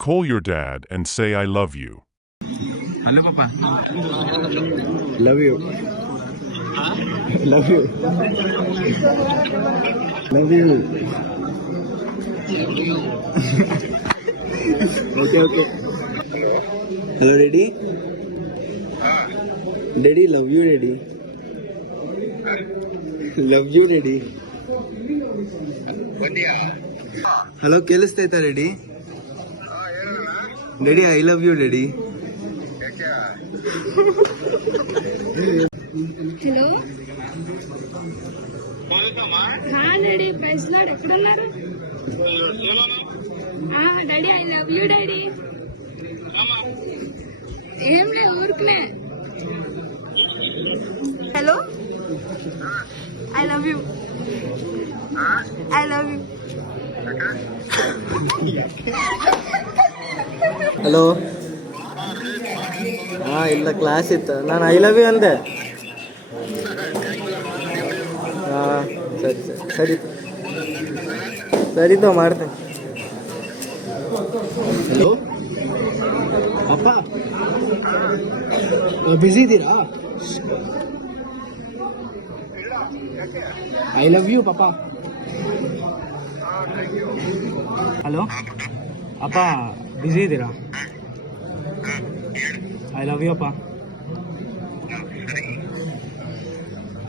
Call your dad and say I love you. Hello, Papa. Love you. Love you. Love you. Okay. Hello, Daddy. Daddy, love you, Daddy. Love you, Daddy. Hello, ಕೇಳಿಸ್ತೈತಾ Daddy? Daddy, I love you, Daddy. Hello daddy ప్రైస్ లాడ్ ఎక్కడున్నారు daddy I love you daddy ఏం లే ఊరుకునే hello I love you hello ಇಲ್ಲ class ಇತ್ತು ನಾನು ಐ ಲವ್ ಯು ಅಂದೆ ಸರಿ ಮಾಡ್ತೇನೆ ಹಲೋ ಅಪ್ಪ ಬ್ಯುಸಿ ಇದ್ದೀರಾ ಐ ಲವ್ ಯು ಪಾಪ ಹಲೋ ಅಪ್ಪ ಬ್ಯುಸಿ ಇದ್ದೀರಾ ಐ ಲವ್ ಯು ಅಪ್ಪ